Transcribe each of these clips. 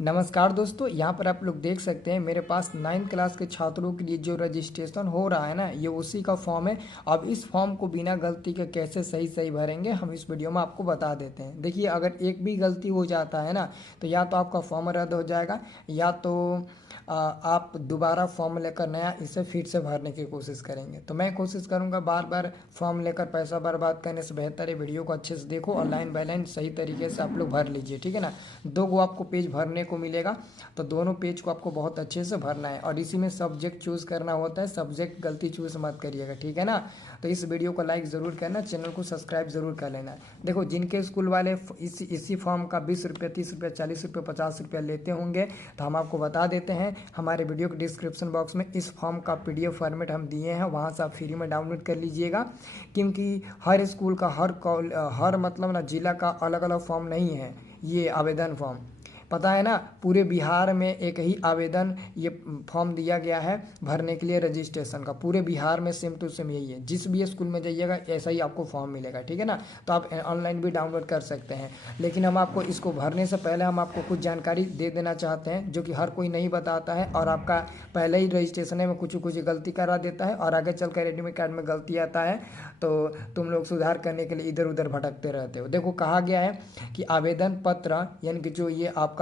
नमस्कार दोस्तों, यहाँ पर आप लोग देख सकते हैं मेरे पास 9th क्लास के छात्रों के लिए जो रजिस्ट्रेशन हो रहा है ना, ये उसी का फॉर्म है। अब इस फॉर्म को बिना गलती के कैसे सही सही भरेंगे हम इस वीडियो में आपको बता देते हैं। देखिए, अगर एक भी गलती हो जाता है ना, तो या तो आपका फॉर्म रद्द हो जाएगा, या तो आप दोबारा फॉर्म लेकर नया इसे फिर से भरने की कोशिश करेंगे। तो मैं कोशिश करूँगा, बार बार फॉर्म लेकर पैसा बर्बाद करने से बेहतर है वीडियो को अच्छे से देखो और लाइन बाय लाइन सही तरीके से आप लोग भर लीजिए, ठीक है ना। दो गो आपको पेज भरने को मिलेगा, तो दोनों पेज को आपको बहुत अच्छे से भरना है और इसी में सब्जेक्ट चूज़ करना होता है। सब्जेक्ट गलती चूज़ मत करिएगा, ठीक है ना। तो इस वीडियो को लाइक ज़रूर करना, चैनल को सब्सक्राइब ज़रूर कर लेना। देखो, जिनके स्कूल वाले इसी फॉर्म का 20 रुपये, 30 रुपये, 40 रुपये, 50 रुपये लेते होंगे, तो हम आपको बता देते हैं। हमारे वीडियो के डिस्क्रिप्शन बॉक्स में इस फॉर्म का PDF फॉर्मेट हम दिए हैं, वहाँ से आप फ्री में डाउनलोड कर लीजिएगा। क्योंकि हर स्कूल का हर मतलब ना जिला का अलग अलग फॉर्म नहीं है ये आवेदन फॉर्म, पता है ना। पूरे बिहार में एक ही आवेदन ये फॉर्म दिया गया है भरने के लिए रजिस्ट्रेशन का। पूरे बिहार में सेम टू सेम यही है, जिस भी स्कूल में जाइएगा ऐसा ही आपको फॉर्म मिलेगा, ठीक है ना। तो आप ऑनलाइन भी डाउनलोड कर सकते हैं, लेकिन हम आपको इसको भरने से पहले हम आपको कुछ जानकारी दे देना चाहते हैं जो कि हर कोई नहीं बताता है, और आपका पहले ही रजिस्ट्रेशन में कुछ कुछ गलती करा देता है और आगे चलकर एडमिट कार्ड में गलती आता है, तो तुम लोग सुधार करने के लिए इधर उधर भटकते रहते हो। देखो, कहा गया है कि आवेदन पत्र यानी कि जो ये आपका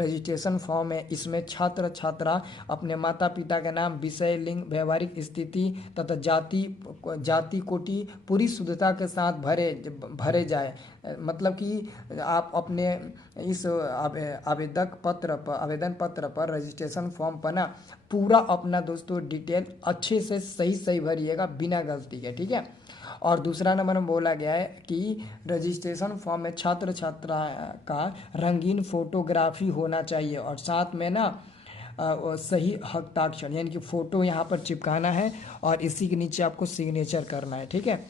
रजिस्ट्रेशन फॉर्म है, इसमें छात्र छात्रा अपने माता पिता के नाम, विषय, लिंग, व्यवहारिक स्थिति तथा जाति कोटि पूरी शुद्धता के साथ भरे जाए। मतलब कि आप अपने इस आवेदन पत्र पर रजिस्ट्रेशन फॉर्म पर ना पूरा अपना दोस्तों डिटेल अच्छे से सही सही भरिएगा बिना गलती के, ठीक है। और दूसरा नंबर में बोला गया है कि रजिस्ट्रेशन फॉर्म में छात्र छात्रा का रंगीन फोटोग्राफी होना चाहिए और साथ में ना सही हस्ताक्षर यानी कि फ़ोटो यहाँ पर चिपकाना है और इसी के नीचे आपको सिग्नेचर करना है, ठीक है।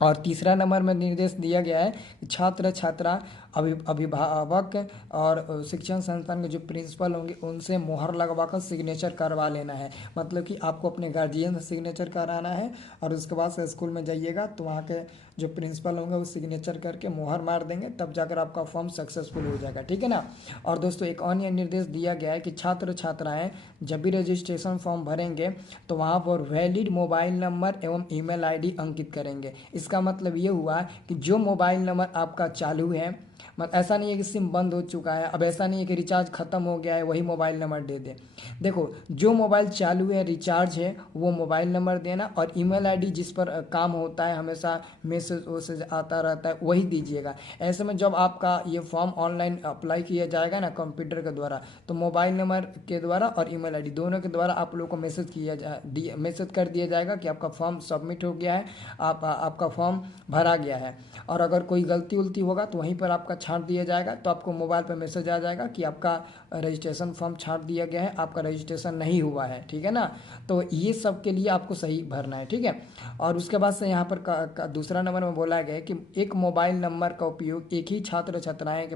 और तीसरा नंबर में निर्देश दिया गया है कि छात्र छात्रा अभिभावक और शिक्षण संस्थान के जो प्रिंसिपल होंगे उनसे मोहर लगवाकर सिग्नेचर करवा लेना है। मतलब कि आपको अपने गार्जियन से सिग्नेचर कराना है और उसके बाद से स्कूल में जाइएगा तो वहाँ के जो प्रिंसिपल होंगे वो सिग्नेचर करके मोहर मार देंगे, तब जाकर आपका फॉर्म सक्सेसफुल हो जाएगा, ठीक है ना। और दोस्तों, एक अन्य निर्देश दिया गया है कि छात्र छात्राएँ जब भी रजिस्ट्रेशन फॉर्म भरेंगे तो वहाँ पर वैलिड मोबाइल नंबर एवं ईमेल ID अंकित करेंगे। इसका मतलब ये हुआ कि जो मोबाइल नंबर आपका चालू है, मत ऐसा नहीं है कि सिम बंद हो चुका है, अब ऐसा नहीं है कि रिचार्ज ख़त्म हो गया है वही मोबाइल नंबर दे दे। देखो, जो मोबाइल चालू है, रिचार्ज है, वो मोबाइल नंबर देना, और ईमेल ID जिस पर काम होता है, हमेशा मैसेज वैसेज आता रहता है, वही दीजिएगा। ऐसे में जब आपका ये फॉर्म ऑनलाइन अप्लाई किया जाएगा ना कंप्यूटर के द्वारा, तो मोबाइल नंबर के द्वारा और ईमेल ID दोनों के द्वारा आप लोगों को मैसेज कर दिया जाएगा कि आपका फॉर्म सबमिट हो गया है, आपका फॉर्म भरा गया है। और अगर कोई गलती उलती होगा तो वहीं पर आपका छांट दिया जाएगा, तो आपको मोबाइल पर मैसेज आ जाएगा कि आपका रजिस्ट्रेशन फॉर्म छांट दिया गया है, आपका रजिस्ट्रेशन नहीं हुआ है, ठीक है ना। तो ये सब के लिए आपको सही भरना है, ठीक है। और उसके बाद से यहाँ पर दूसरा नंबर में बोला गया है कि एक मोबाइल नंबर का उपयोग एक ही छात्र छात्राएँ के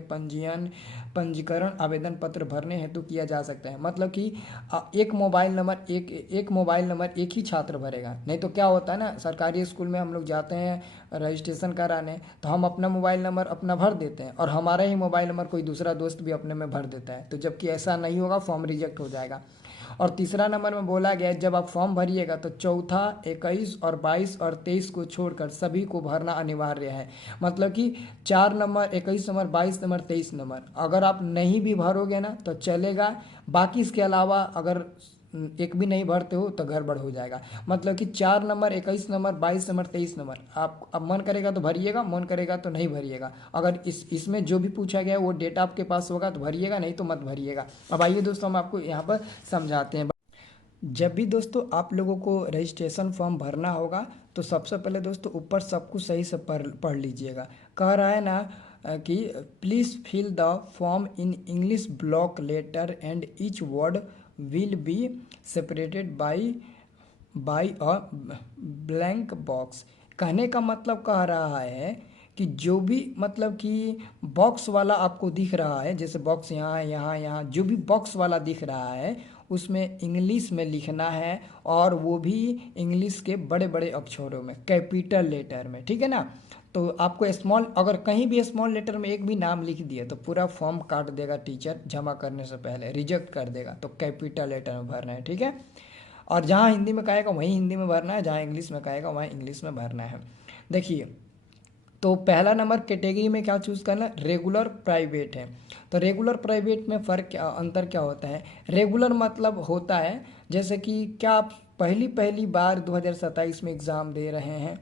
पंजीकरण आवेदन पत्र भरने हेतु किया जा सकता है। मतलब कि एक मोबाइल नंबर एक ही छात्र भरेगा। नहीं तो क्या होता है ना, सरकारी स्कूल में हम लोग जाते हैं रजिस्ट्रेशन कराने, तो हम अपना मोबाइल नंबर अपना भर देते हैं और हमारा ही मोबाइल नंबर कोई दूसरा दोस्त भी अपने में भर देता है, तो जबकि ऐसा नहीं होगा, फॉर्म रिजेक्ट हो जाएगा। और तीसरा नंबर में बोला गया है जब आप फॉर्म भरिएगा तो चौथा, 21 और 22 और 23 को छोड़कर सभी को भरना अनिवार्य है। मतलब कि 4 नंबर, 21 नंबर, 22 नंबर, 23 नंबर अगर आप नहीं भी भरोगे ना तो चलेगा, बाकी इसके अलावा अगर एक भी नहीं भरते हो तो गड़बड़ हो जाएगा। मतलब कि 4 नंबर, 21 नंबर, 22 नंबर, 23 नंबर आप अब मन करेगा तो भरिएगा, मन करेगा तो नहीं भरिएगा। अगर इसमें जो भी पूछा गया है वो डेटा आपके पास होगा तो भरिएगा, नहीं तो मत भरिएगा। अब आइए दोस्तों, हम आपको यहाँ पर समझाते हैं। जब भी दोस्तों आप लोगों को रजिस्ट्रेशन फॉर्म भरना होगा तो सबसे पहले दोस्तों ऊपर सब कुछ सही से पढ़ लीजिएगा। कह रहा है ना कि please fill the form in English block letter and each word will be separated by a blank box. कहने का मतलब कह रहा है कि जो भी मतलब कि बॉक्स वाला आपको दिख रहा है, जैसे बॉक्स यहाँ यहाँ यहाँ जो भी बॉक्स वाला दिख रहा है उसमें इंग्लिश में लिखना है, और वो भी इंग्लिश के बड़े बड़े अक्षरों में, कैपिटल लेटर में, ठीक है ना। तो आपको स्मॉल, अगर कहीं भी स्मॉल लेटर में एक भी नाम लिख दिए तो पूरा फॉर्म काट देगा टीचर, जमा करने से पहले रिजेक्ट कर देगा। तो कैपिटल लेटर में भरना है, ठीक है। और जहाँ हिंदी में कहेगा वहीं हिंदी में भरना है, जहाँ इंग्लिश में कहेगा वहाँ इंग्लिश में भरना है। देखिए, तो पहला नंबर कैटेगरी में क्या चूज़ करना है, रेगुलर प्राइवेट है। तो रेगुलर प्राइवेट में फ़र्क क्या, अंतर क्या होता है। रेगुलर मतलब होता है जैसे कि क्या आप पहली पहली बार 2027 में एग्ज़ाम दे रहे हैं,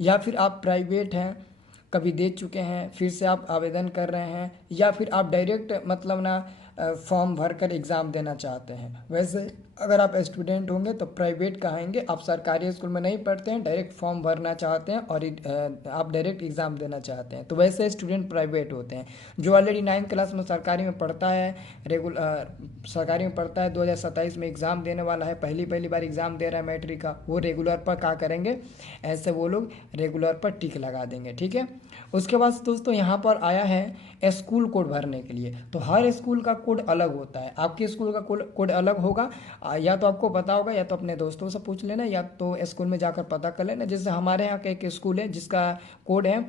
या फिर आप प्राइवेट हैं, कभी दे चुके हैं, फिर से आप आवेदन कर रहे हैं, या फिर आप डायरेक्ट मतलब ना फॉर्म भर कर एग्ज़ाम देना चाहते हैं। वैसे अगर आप स्टूडेंट होंगे तो प्राइवेट कहेंगे, आप सरकारी स्कूल में नहीं पढ़ते हैं, डायरेक्ट फॉर्म भरना चाहते हैं और आप डायरेक्ट एग्ज़ाम देना चाहते हैं, तो वैसे स्टूडेंट प्राइवेट होते हैं। जो ऑलरेडी 9th क्लास में सरकारी में पढ़ता है, सरकारी में पढ़ता है, 2027 में एग्ज़ाम देने वाला है, पहली बार एग्ज़ाम दे रहा है मैट्रिक का, वो रेगुलर पर क्या करेंगे, ऐसे वो लोग रेगुलर पर टिक लगा देंगे, ठीक है। उसके बाद दोस्तों यहाँ पर आया है स्कूल कोड भरने के लिए। तो हर स्कूल का कोड अलग होता है, आपके स्कूल का कोड अलग होगा, या तो आपको पता होगा, या तो अपने दोस्तों से पूछ लेना, या तो स्कूल में जाकर पता कर लेना। जैसे हमारे यहाँ का एक स्कूल है जिसका कोड है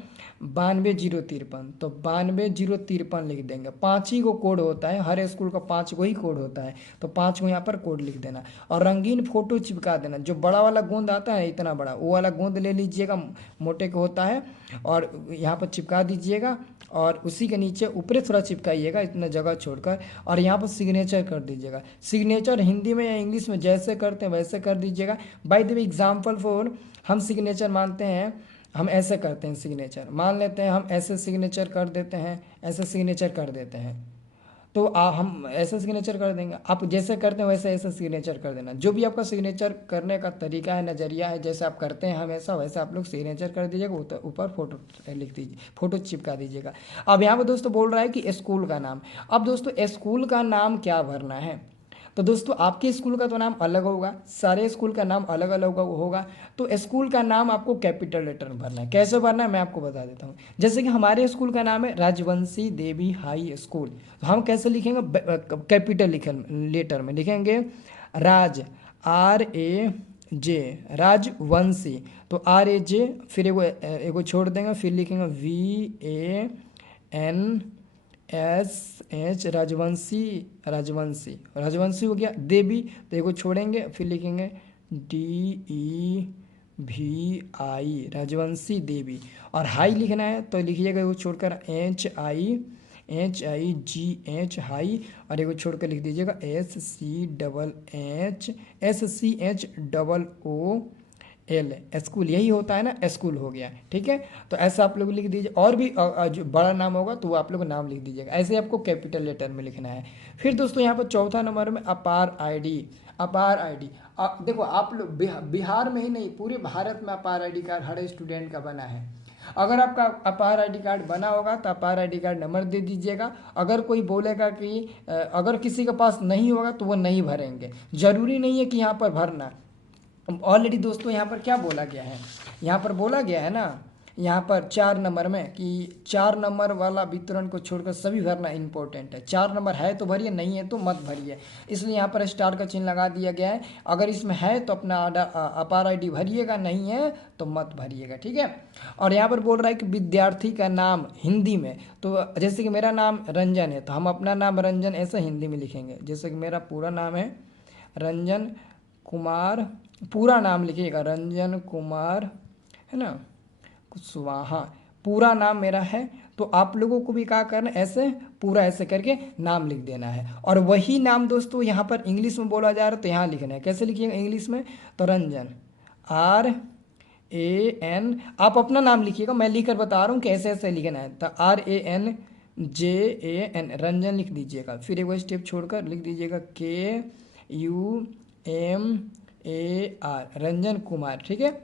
92-053, तो 92-053 लिख देंगे। 5 ही को कोड होता है, हर स्कूल का 5 को ही कोड होता है, तो 5 को यहाँ पर कोड लिख देना। और रंगीन फोटो चिपका देना, जो बड़ा वाला गोंद आता है इतना बड़ा, वो वाला गोंद ले लीजिएगा, मोटे का होता है, और यहाँ पर चिपका दीजिएगा, और उसी के नीचे ऊपर थोड़ा चिपकाइएगा इतना जगह छोड़कर, और यहाँ पर सिग्नेचर कर दीजिएगा। सिग्नेचर हिंदी में या इंग्लिश में जैसे करते हैं वैसे कर दीजिएगा। By the way example for, हम सिग्नेचर मानते हैं, हम ऐसे करते हैं सिग्नेचर, मान लेते हैं हम ऐसे सिग्नेचर कर देते हैं, ऐसे सिग्नेचर कर देते हैं, तो हम ऐसे सिग्नेचर कर देंगे। आप जैसे करते हैं वैसे ऐसे सिग्नेचर कर देना। जो भी आपका सिग्नेचर करने का तरीका है, नज़रिया है, जैसे आप करते हैं हमेशा वैसे आप लोग सिग्नेचर कर दीजिएगा, ऊपर फोटो लिख दीजिए, फोटो चिपका दीजिएगा। अब यहाँ पर दोस्तों बोल रहा है कि स्कूल का नाम। अब दोस्तों स्कूल का नाम क्या भरना है, तो दोस्तों आपके स्कूल का तो नाम अलग होगा, सारे स्कूल का नाम अलग अलग होगा, तो स्कूल का नाम आपको कैपिटल लेटर में भरना है। कैसे भरना है मैं आपको बता देता हूँ। जैसे कि हमारे स्कूल का नाम है राजवंशी देवी हाई स्कूल, तो हम कैसे लिखेंगे, कैपिटल लेटर में लिखेंगे राज, RAJ, राजवंशी, तो RAJ, फिर एगो छोड़ देंगे, फिर लिखेंगे VANSH, राजवंशी, राजवंशी हो गया। देवी तो एगो छोड़ेंगे, फिर लिखेंगे DEVI, राजवंशी देवी। और हाई लिखना है तो लिखिएगा एगो छोड़कर HIGH हाई, और एगो छोड़कर लिख दीजिएगा SCHOOL, स्कूल, यही होता है ना, स्कूल हो गया, ठीक है। तो ऐसा आप लोग लिख दीजिए, और भी जो बड़ा नाम होगा तो वो आप लोग नाम लिख दीजिएगा, ऐसे आपको कैपिटल लेटर में लिखना है। फिर दोस्तों यहाँ पर चौथा नंबर में अपार ID। अपार ID, देखो आप लोग बिहार में ही नहीं, पूरे भारत में अपार ID कार्ड हर स्टूडेंट का बना है। अगर आपका अपार ID कार्ड बना होगा तो अपार ID कार्ड नंबर दे दीजिएगा। अगर कोई बोलेगा कि अगर किसी के पास नहीं होगा तो वो नहीं भरेंगे, ज़रूरी नहीं है कि यहाँ पर भरना। ऑलरेडी दोस्तों यहाँ पर क्या बोला गया है, यहाँ पर बोला गया है ना, यहाँ पर 4 नंबर में कि 4 नंबर वाला वितरण को छोड़कर सभी भरना इंपॉर्टेंट है। 4 नंबर है तो भरिए, नहीं है तो मत भरिए, इसलिए यहाँ पर स्टार का चिन्ह लगा दिया गया है। अगर इसमें है तो अपना अपार ID भरिएगा, नहीं है तो मत भरिएगा, ठीक है। और यहाँ पर बोल रहा है कि विद्यार्थी का नाम हिंदी में, तो जैसे कि मेरा नाम रंजन है तो हम अपना नाम रंजन ऐसे हिंदी में लिखेंगे। जैसे कि मेरा पूरा नाम है रंजन कुमार, पूरा नाम लिखिएगा रंजन कुमार, है ना, कुशवाहा, पूरा नाम मेरा है। तो आप लोगों को भी क्या करना है, ऐसे पूरा ऐसे करके नाम लिख देना है। और वही नाम दोस्तों यहाँ पर इंग्लिश में बोला जा रहा है तो यहाँ लिखना है। कैसे लिखिएगा इंग्लिश में, तो रंजन RAN, आप अपना नाम लिखिएगा, मैं लिख कर बता रहा हूँ कैसे ऐसे लिखना है। तो RANJAN, रंजन लिख दीजिएगा, फिर एक स्टेप छोड़कर लिख दीजिएगा KUMAR, रंजन कुमार, ठीक है।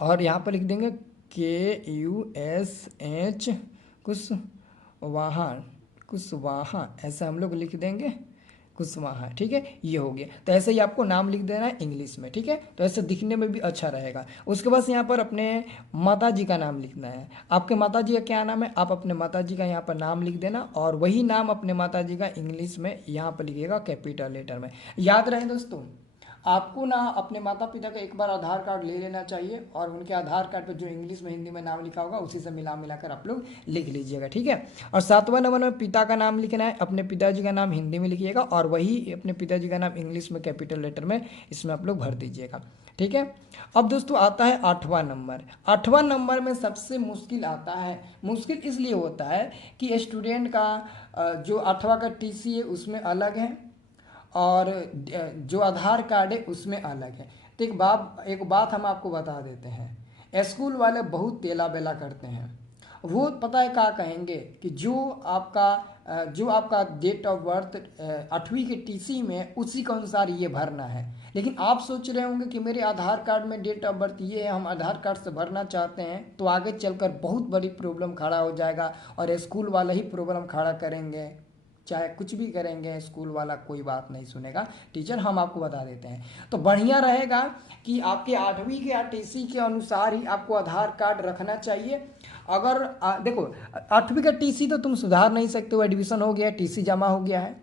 और यहाँ पर लिख देंगे KUSH, कुशवाहा, ऐसा हम लोग लिख देंगे कुशवाहा, ठीक है। ये हो गया, तो ऐसे ही आपको नाम लिख देना है इंग्लिश में, ठीक है। तो ऐसे दिखने में भी अच्छा रहेगा। उसके बाद यहाँ पर अपने माता जी का नाम लिखना है। आपके माता जी का क्या नाम है, आप अपने माता जी का यहाँ पर नाम लिख देना, और वही नाम अपने माता जी का इंग्लिश में यहाँ पर लिखिएगा कैपिटल लेटर में। याद रहे दोस्तों, आपको ना अपने माता पिता का एक बार आधार कार्ड ले लेना चाहिए और उनके आधार कार्ड पर जो इंग्लिश में हिंदी में नाम लिखा होगा उसी से मिला मिलाकर आप लोग लिख लीजिएगा, ठीक है। और 7वां नंबर में पिता का नाम लिखना है, अपने पिताजी का नाम हिंदी में लिखिएगा और वही अपने पिताजी का नाम इंग्लिश में कैपिटल लेटर में इसमें आप लोग भर दीजिएगा, ठीक है। अब दोस्तों आता है 8वां नंबर। 8वां नंबर में सबसे मुश्किल आता है। मुश्किल इसलिए होता है कि स्टूडेंट का जो 8वां का टीसी है उसमें अलग है और जो आधार कार्ड है उसमें अलग है। तो एक बात हम आपको बता देते हैं, स्कूल वाले बहुत तेला बेला करते हैं। वो पता है क्या कहेंगे कि जो आपका डेट ऑफ बर्थ 8वीं के टीसी में उसी के अनुसार ये भरना है। लेकिन आप सोच रहे होंगे कि मेरे आधार कार्ड में डेट ऑफ बर्थ ये है, हम आधार कार्ड से भरना चाहते हैं, तो आगे चलकर बहुत बड़ी प्रॉब्लम खड़ा हो जाएगा और स्कूल वाले ही प्रॉब्लम खड़ा करेंगे। चाहे कुछ भी करेंगे स्कूल वाला कोई बात नहीं सुनेगा टीचर, हम आपको बता देते हैं। तो बढ़िया रहेगा कि आपके 8वीं के टीसी के अनुसार ही आपको आधार कार्ड रखना चाहिए। अगर देखो 8वीं का टीसी तो तुम सुधार नहीं सकते हो, एडमिशन हो गया, टीसी जमा हो गया है,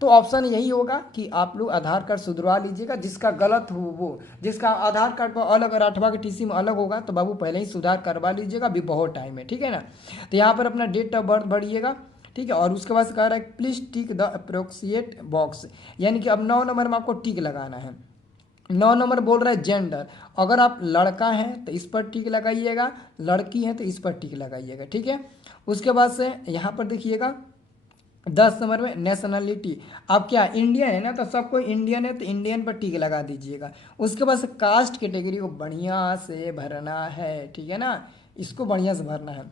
तो ऑप्शन यही होगा कि आप लोग आधार कार्ड सुधरवा लीजिएगा। जिसका गलत हो वो, जिसका आधार कार्ड पर अलग और 8वां के टीसी में अलग होगा तो बाबू पहले ही सुधार करवा लीजिएगा, अभी बहुत टाइम है, ठीक है ना। तो यहाँ पर अपना डेट ऑफ बर्थ भरिएगा, ठीक है। और उसके बाद कह रहा है प्लीज टिक द अप्रोक्सिएट बॉक्स, यानी कि अब 9 नंबर में आपको टिक लगाना है। 9 नंबर बोल रहा है जेंडर, अगर आप लड़का हैं तो इस पर टिक लगाइएगा, लड़की हैं तो इस पर टिक लगाइएगा, ठीक है। उसके बाद से यहाँ पर देखिएगा 10 नंबर में नेशनलिटी, आप क्या इंडियन है ना, तो सब कोई इंडियन है तो इंडियन पर टिक लगा दीजिएगा। उसके बाद से कास्ट कैटेगरी को बढ़िया से भरना है, ठीक है ना, इसको बढ़िया से भरना है।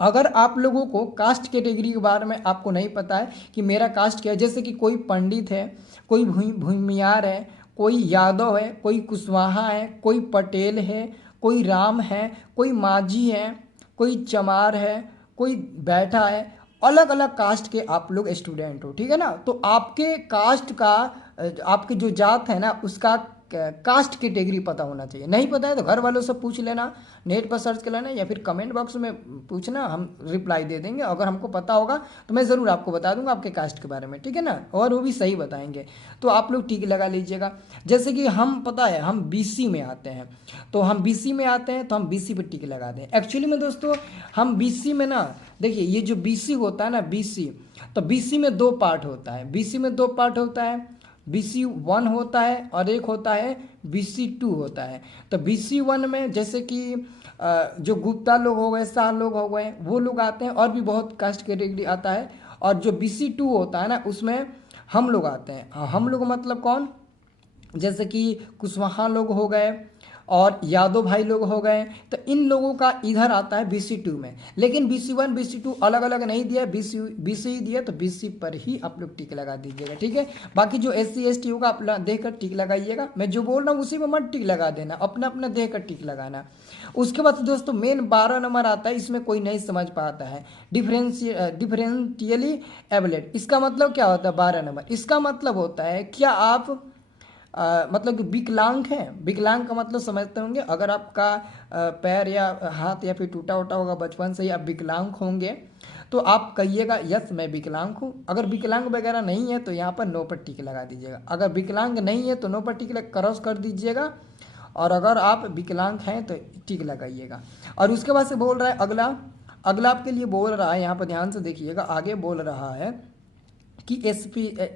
अगर आप लोगों को कास्ट कैटेगरी के बारे में आपको नहीं पता है कि मेरा कास्ट क्या है, जैसे कि कोई पंडित है, कोई भूमियार है, कोई यादव है, कोई कुशवाहा है, कोई पटेल है, कोई राम है, कोई माझी है, कोई चमार है, कोई बैठा है, अलग अलग कास्ट के आप लोग स्टूडेंट हो, ठीक है ना। तो आपके कास्ट का आपकी जो जात है ना उसका कास्ट कैटेगरी पता होना चाहिए। नहीं पता है तो घर वालों से पूछ लेना, नेट पर सर्च कर लेना या फिर कमेंट बॉक्स में पूछना, हम रिप्लाई दे देंगे। अगर हमको पता होगा तो मैं ज़रूर आपको बता दूंगा आपके कास्ट के बारे में, ठीक है ना, और वो भी सही बताएंगे। तो आप लोग टिक लगा लीजिएगा। जैसे कि हम पता है हम BC में आते हैं, तो हम BC में आते हैं तो हम BC पर टिक लगा दें। एक्चुअली में दोस्तों हम BC में ना, देखिए ये जो BC होता है ना, BC, तो BC में 2 पार्ट होता है। BC में 2 पार्ट होता है, BC1 होता है और एक होता है BC2 होता है। तो BC1 में जैसे कि जो गुप्ता लोग हो गए, शाह लोग हो गए, वो लोग आते हैं, और भी बहुत कास्ट कैटेगरी आता है। और जो BC2 होता है ना उसमें हम लोग आते हैं। हम लोग मतलब कौन, जैसे कि कुशवाहा लोग हो गए और यादव भाई लोग हो गए, तो इन लोगों का इधर आता है BC2 में। लेकिन BC1 BC2 अलग अलग नहीं दिया, BC ही दिया, तो BC पर ही आप लोग टिक लगा दीजिएगा, ठीक है। बाकी जो SC ST होगा अपना देख कर टिक लगाइएगा, मैं जो बोल रहा हूँ उसी में मत टिक लगा देना, अपना अपना देख कर टिक लगाना। उसके बाद दोस्तों मेन 12 नंबर आता है, इसमें कोई नहीं समझ पाता है, डिफरेंशियली एबलेट। इसका मतलब क्या होता है 12 नंबर, इसका मतलब होता है क्या आप मतलब कि विकलांग हैं। विकलांग का मतलब समझते होंगे, अगर आपका पैर या हाथ या फिर टूटा उटा होगा बचपन से ही, आप विकलांग होंगे, तो आप कहिएगा यस मैं विकलांग हूँ। अगर विकलांग वगैरह नहीं है तो यहाँ पर नो पर टिक लगा दीजिएगा। अगर विकलांग नहीं है तो नो पर टिक क्रॉस कर दीजिएगा, और अगर आप विकलांग हैं तो टिक लगाइएगा। और उसके बाद से बोल रहा है अगला आपके लिए बोल रहा है, यहाँ पर ध्यान से देखिएगा, आगे बोल रहा है कि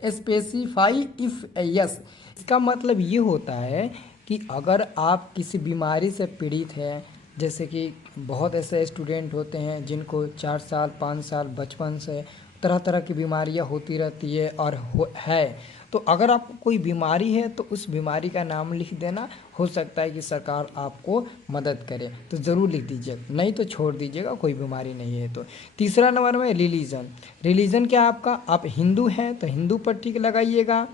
स्पेसिफाई इफ यस। इसका मतलब ये होता है कि अगर आप किसी बीमारी से पीड़ित हैं, जैसे कि बहुत ऐसे स्टूडेंट होते हैं जिनको 4 साल 5 साल बचपन से तरह तरह की बीमारियां होती रहती है और है, तो अगर आपको कोई बीमारी है तो उस बीमारी का नाम लिख देना, हो सकता है कि सरकार आपको मदद करे, तो ज़रूर लिख दीजिएगा, नहीं तो छोड़ दीजिएगा, कोई बीमारी नहीं है तो। तीसरा नंबर में रिलीजन क्या आपका, आप हिंदू हैं तो हिंदू पर टिक लगाइएगा।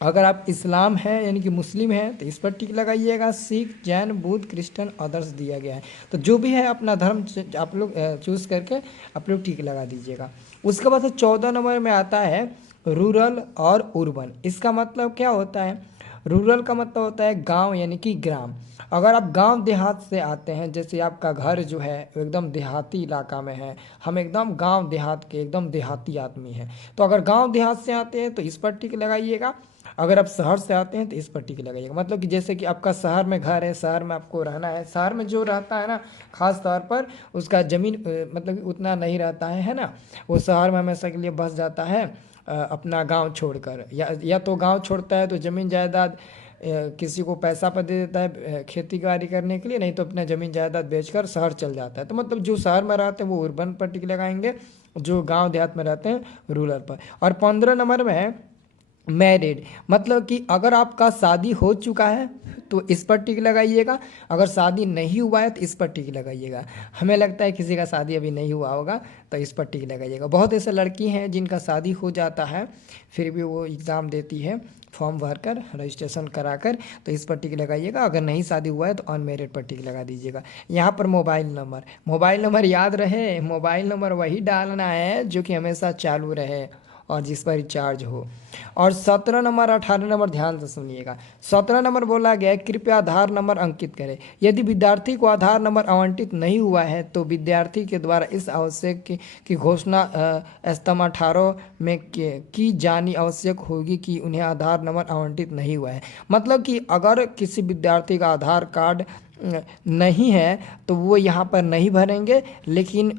अगर आप इस्लाम है यानी कि मुस्लिम है तो इस पर टिक लगाइएगा। सिख, जैन, बुद्ध, क्रिश्चियन, अदर्स दिया गया है, तो जो भी है अपना धर्म आप लोग चूज़ करके आप लोग टिक लगा दीजिएगा। उसके बाद 14 नंबर में आता है रूरल और अर्बन। इसका मतलब क्या होता है, रूरल का मतलब होता है गांव यानी कि ग्राम। अगर आप गांव देहात से आते हैं, जैसे आपका घर जो है एकदम देहाती इलाका में है, हम एकदम गांव देहात के एकदम देहाती आदमी हैं, तो अगर गांव देहात से आते हैं तो इस पर टिक लगाइएगा। अगर आप शहर से आते हैं तो इस पर टिक लगाइएगा। मतलब कि जैसे कि आपका शहर में घर है, शहर में आपको रहना है, शहर में जो रहता है ना खास तौर पर उसका ज़मीन मतलब कि उतना नहीं रहता है ना, वो शहर में हमेशा के लिए बस जाता है अपना गांव छोड़कर, या तो गांव छोड़ता है तो ज़मीन जायदाद किसी को पैसा पर दे देता है खेती बाड़ी करने के लिए, नहीं तो अपना ज़मीन जायदाद बेचकर शहर चल जाता है। तो मतलब जो शहर में रहते हैं वो अर्बन पर टिक लगाएंगे, जो गांव देहात में रहते हैं रूरल पर। और 15 नंबर में है मैरिड, मतलब कि अगर आपका शादी हो चुका है तो इस पर टिक लगाइएगा, अगर शादी नहीं हुआ है तो इस पर टिक लगाइएगा। हमें लगता है किसी का शादी अभी नहीं हुआ होगा तो इस पर टिक लगाइएगा। बहुत ऐसे लड़की हैं जिनका शादी हो जाता है फिर भी वो एग्ज़ाम देती है फॉर्म भरकर रजिस्ट्रेशन कराकर, तो इस पर टिक लगाइएगा। अगर नहीं शादी हुआ है तो अनमेरिड पर टिक लगा दीजिएगा। यहाँ पर मोबाइल नंबर याद रहे, मोबाइल नंबर वही डालना है जो कि हमेशा चालू रहे और जिस पर रिचार्ज हो। और 17 नंबर 18 नंबर ध्यान से सुनिएगा। 17 नंबर बोला गया है कृपया आधार नंबर अंकित करें। यदि विद्यार्थी को आधार नंबर आवंटित नहीं हुआ है तो विद्यार्थी के द्वारा इस आवश्यक की घोषणा स्तंभ 18 में की जानी आवश्यक होगी कि उन्हें आधार नंबर आवंटित नहीं हुआ है। मतलब कि अगर किसी विद्यार्थी का आधार कार्ड नहीं है तो वो यहाँ पर नहीं भरेंगे, लेकिन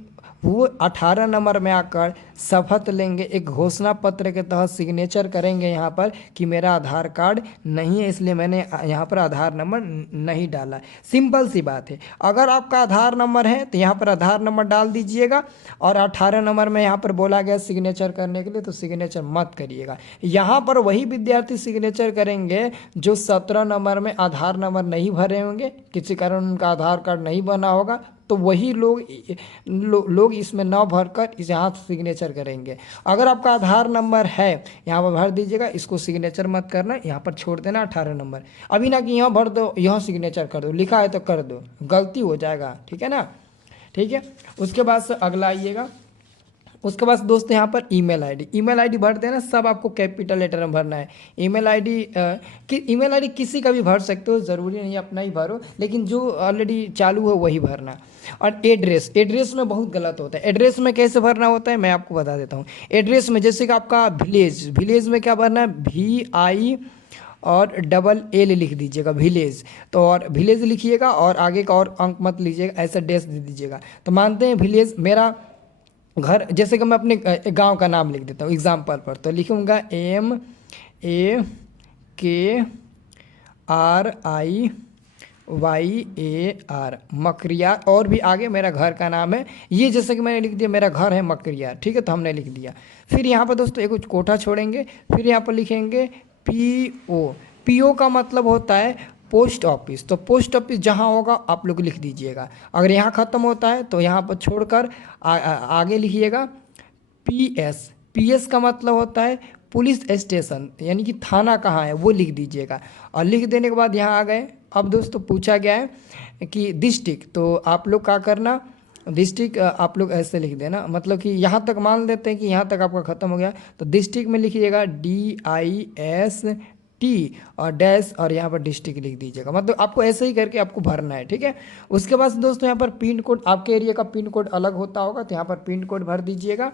वो 18 नंबर में आकर शपथ लेंगे, एक घोषणा पत्र के तहत सिग्नेचर करेंगे यहाँ पर कि मेरा आधार कार्ड नहीं है इसलिए मैंने यहाँ पर आधार नंबर नहीं डाला। सिंपल सी बात है, अगर आपका आधार नंबर है तो यहाँ पर आधार नंबर डाल दीजिएगा, और 18 नंबर में यहाँ पर बोला गया सिग्नेचर करने के लिए तो सिग्नेचर मत करिएगा। यहाँ पर वही विद्यार्थी सिग्नेचर करेंगे जो 17 नंबर में आधार नंबर नहीं भरे होंगे, किसी कारण उनका आधार कार्ड नहीं बना होगा, तो वही लोग इसमें न भरकर यहाँ सिग्नेचर करेंगे। अगर आपका आधार नंबर है यहाँ पर भर दीजिएगा, इसको सिग्नेचर मत करना, यहाँ पर छोड़ देना 18 नंबर। अभी ना कि यहाँ भर दो यहाँ सिग्नेचर कर दो, लिखा है तो कर दो, गलती हो जाएगा, ठीक है ना। ठीक है, उसके बाद से अगला आइएगा। उसके बाद दोस्त यहाँ पर ईमेल आईडी भर देना, सब आपको कैपिटल लेटर में भरना है। ईमेल आईडी किसी का भी भर सकते हो, ज़रूरी नहीं अपना ही भरो, लेकिन जो ऑलरेडी चालू है वही भरना। और एड्रेस में बहुत गलत होता है। एड्रेस में कैसे भरना होता है मैं आपको बता देता हूँ। एड्रेस में जैसे कि आपका विलेज में क्या भरना है, VI और DL लिख दीजिएगा विलेज, तो और विलेज लिखिएगा और आगे का और अंक मत लीजिएगा, ऐसा डैश दे दीजिएगा। तो मानते हैं विलेज मेरा घर, जैसे कि मैं अपने गांव का नाम लिख देता हूँ एग्जाम्पल पर, तो लिखूँगा MAKRIYAR मकरियार, और भी आगे मेरा घर का नाम है ये, जैसे कि मैंने लिख दिया मेरा घर है मकरियार, ठीक है, तो हमने लिख दिया। फिर यहाँ पर दोस्तों एक कोठा छोड़ेंगे, फिर यहाँ पर लिखेंगे PO का मतलब होता है पोस्ट ऑफिस, तो पोस्ट ऑफिस जहाँ होगा आप लोग लिख दीजिएगा। अगर यहाँ ख़त्म होता है तो यहाँ पर छोड़कर आगे लिखिएगा PS का मतलब होता है पुलिस स्टेशन, यानी कि थाना कहाँ है वो लिख दीजिएगा। और लिख देने के बाद यहाँ आ गए। अब दोस्तों पूछा गया है कि डिस्ट्रिक्ट, तो आप लोग क्या करना, डिस्ट्रिक्ट आप लोग ऐसे लिख देना, मतलब कि यहाँ तक मान लेते हैं कि यहाँ तक आपका ख़त्म हो गया, तो डिस्ट्रिक्ट में लिखिएगा DIST और डैश और यहाँ पर डिस्ट्रिक्ट लिख दीजिएगा। मतलब आपको ऐसे ही करके आपको भरना है, ठीक है। उसके बाद दोस्तों यहाँ पर पिन कोड, आपके एरिया का पिन कोड अलग होता होगा, तो यहाँ पर पिन कोड भर दीजिएगा।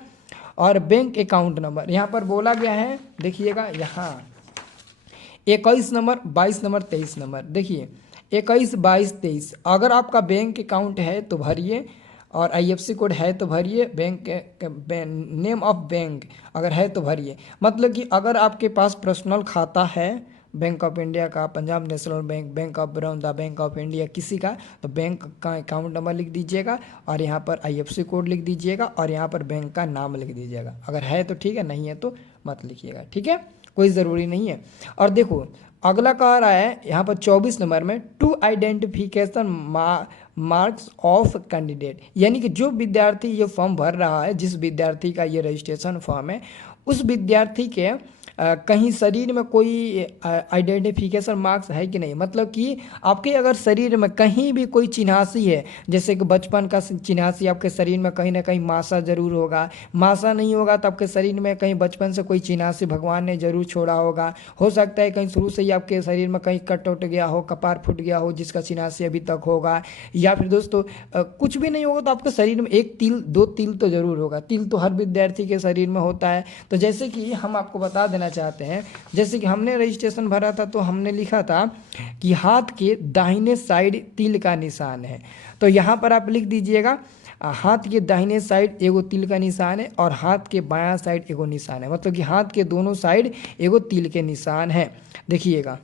और बैंक अकाउंट नंबर यहाँ पर बोला गया है, देखिएगा यहाँ 21 नंबर 22 नंबर 23 नंबर, देखिए 21 22 23, अगर आपका बैंक अकाउंट है तो भरिए, और IFSC कोड है तो भरिए, नेम ऑफ बैंक अगर है तो भरिए। मतलब कि अगर आपके पास पर्सनल खाता है बैंक ऑफ इंडिया का, Punjab national bank, bank of Baroda, bank of India, किसी का, तो बैंक का अकाउंट नंबर लिख दीजिएगा और यहाँ पर IFSC कोड लिख दीजिएगा और यहाँ पर बैंक का नाम लिख दीजिएगा। अगर है तो ठीक है, नहीं है तो मत लिखिएगा, ठीक है, कोई ज़रूरी नहीं है। और देखो अगला कह रहा है यहाँ पर 24 नंबर में two identification marks of candidate, यानी कि जो विद्यार्थी ये फॉर्म भर रहा है, जिस विद्यार्थी का ये रजिस्ट्रेशन फॉर्म है, उस विद्यार्थी के कहीं शरीर में कोई आइडेंटिफिकेशन मार्क्स है कि नहीं। मतलब कि आपके अगर शरीर में कहीं भी कोई चिन्हासी है, जैसे कि बचपन का चिन्हासी, आपके शरीर में कहीं ना कहीं मासा जरूर होगा, मासा नहीं होगा तो आपके शरीर में कहीं बचपन से कोई चिन्हासी भगवान ने जरूर छोड़ा होगा। हो सकता है कहीं शुरू से ही आपके शरीर में कहीं कट उट गया हो, कपार फूट गया हो जिसका चिन्हासी अभी तक होगा, या फिर दोस्तों कुछ भी नहीं होगा तो आपके शरीर में एक तिल दो तिल तो जरूर होगा। तिल तो हर विद्यार्थी के शरीर में होता है। तो जैसे कि हम आपको बता देना चाहते हैं, जैसे कि हमने रजिस्ट्रेशन भरा था तो हमने लिखा था कि हाथ के दाहिने साइड तिल का निशान है। तो यहाँ पर आप लिख दीजिएगा हाथ के दाहिने साइड एगो तिल का निशान है और हाथ के बायां साइड एगो निशान है, मतलब कि हाथ के दोनों साइड एगो तिल के निशान है। देखिएगा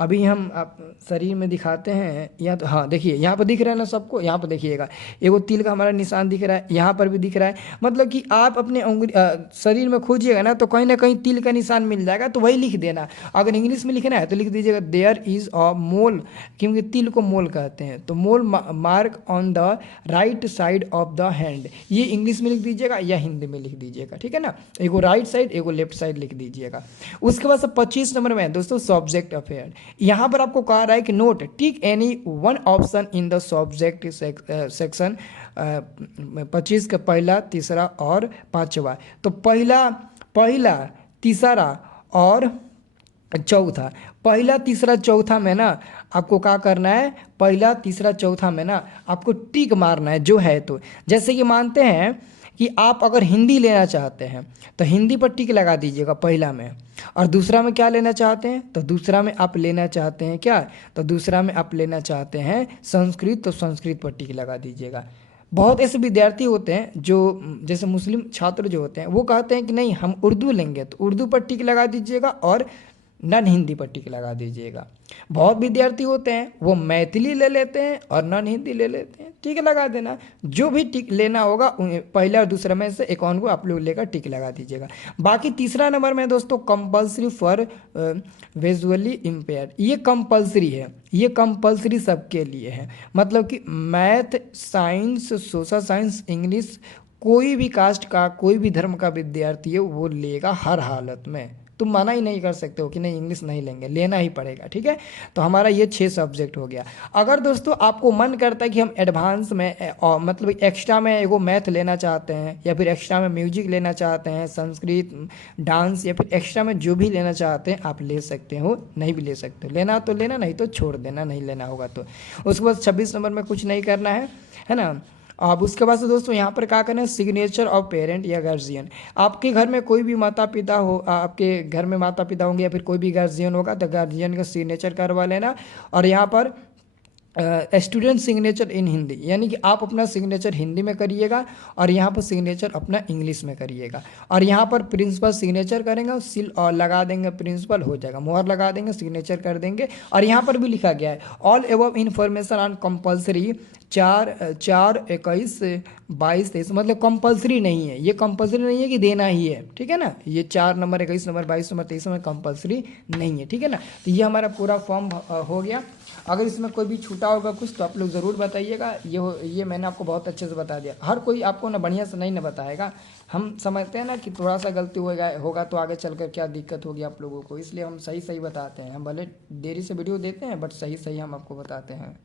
अभी हम आप शरीर में दिखाते हैं, या तो हाँ देखिए यहाँ पर दिख रहा है ना सबको, यहाँ पर देखिएगा एगो तिल का हमारा निशान दिख रहा है, यहाँ पर भी दिख रहा है। मतलब कि आप अपने शरीर में खोजिएगा ना तो कहीं ना कहीं तिल का निशान मिल जाएगा, तो वही लिख देना। अगर इंग्लिश में लिखना है तो लिख दीजिएगा देयर इज अ मोल, क्योंकि तिल को मोल कहते हैं। तो mole mark on the right side of the hand, ये इंग्लिश में लिख दीजिएगा या हिंदी में लिख दीजिएगा, ठीक है ना। एगो राइट साइड एगो लेफ्ट साइड लिख दीजिएगा। उसके बाद 25 नंबर में दोस्तों सब्जेक्ट अफेयर। यहाँ पर आपको कहा रहा है कि note tick any one option in the subject section 25 का पहला तीसरा और पांचवा। तो पहला तीसरा और चौथा, पहला तीसरा चौथा में ना आपको क्या करना है, पहला तीसरा चौथा में ना आपको टिक मारना है जो है। तो जैसे कि मानते हैं कि आप अगर हिंदी लेना चाहते हैं तो हिंदी पर टिक लगा दीजिएगा पहला में, और दूसरा में क्या लेना चाहते हैं तो दूसरा में आप लेना चाहते हैं क्या, तो दूसरा में आप लेना चाहते हैं संस्कृत, तो संस्कृत पर टिक लगा दीजिएगा। बहुत ऐसे विद्यार्थी होते हैं जो जैसे मुस्लिम छात्र जो होते हैं वो कहते हैं कि नहीं हम उर्दू लेंगे, तो उर्दू पर टिक लगा दीजिएगा और नॉन हिंदी पर टिक लगा दीजिएगा। बहुत विद्यार्थी होते हैं वो मैथिली ले लेते हैं और नॉन हिंदी ले लेते हैं, टिक लगा देना। जो भी टिक लेना होगा पहला और दूसरा में से एक और को आप लोग लेकर टिक लगा दीजिएगा। बाकी तीसरा नंबर में दोस्तों कंपलसरी फॉर विजुअली इम्पेयर, ये कंपलसरी है, ये कंपलसरी सबके लिए है। मतलब कि math, science, social science, English, कोई भी कास्ट का कोई भी धर्म का विद्यार्थी है वो लेगा हर हालत में। तुम मना ही नहीं कर सकते हो कि नहीं इंग्लिश नहीं लेंगे, लेना ही पड़ेगा, ठीक है। तो हमारा ये 6 सब्जेक्ट हो गया। अगर दोस्तों आपको मन करता है कि हम एडवांस में मतलब एक्स्ट्रा में एगो मैथ लेना चाहते हैं, या फिर एक्स्ट्रा में म्यूजिक लेना चाहते हैं, संस्कृत, डांस, या फिर एक्स्ट्रा में जो भी लेना चाहते हैं आप ले सकते हो, नहीं भी ले सकते हो। लेना तो लेना, नहीं तो छोड़ देना, नहीं लेना होगा तो। उसके बाद 26 नंबर में कुछ नहीं करना है ना। अब उसके बाद से दोस्तों यहाँ पर क्या करना है, सिग्नेचर ऑफ पेरेंट या गार्जियन। आपके घर में कोई भी माता पिता हो, आपके घर में माता पिता होंगे या फिर कोई भी गार्जियन होगा तो गार्जियन का सिग्नेचर करवा लेना। और यहाँ पर स्टूडेंट सिग्नेचर इन हिंदी, यानी कि आप अपना सिग्नेचर हिंदी में करिएगा और यहाँ पर सिग्नेचर अपना इंग्लिश में करिएगा। और यहाँ पर प्रिंसिपल सिग्नेचर करेंगे, सील और लगा देंगे, प्रिंसिपल हो जाएगा, मोहर लगा देंगे, सिग्नेचर कर देंगे। और यहाँ पर भी लिखा गया है all above information on compulsory 4/21/22/23, मतलब कंपलसरी नहीं है, ये कंपलसरी नहीं है कि देना ही है, ठीक है ना। ये 4 number 21 number 22 number 23 number compulsory नहीं है, ठीक है ना। तो ये हमारा पूरा फॉर्म हो गया। अगर इसमें कोई भी छूटा होगा कुछ तो आप लोग ज़रूर बताइएगा। ये मैंने आपको बहुत अच्छे से बता दिया। हर कोई आपको ना बढ़िया से नहीं ना बताएगा, हम समझते हैं ना कि थोड़ा सा गलती होगा तो आगे चलकर क्या दिक्कत होगी आप लोगों को, इसलिए हम सही सही बताते हैं। हम भले देरी से वीडियो देते हैं बट सही सही हम आपको बताते हैं।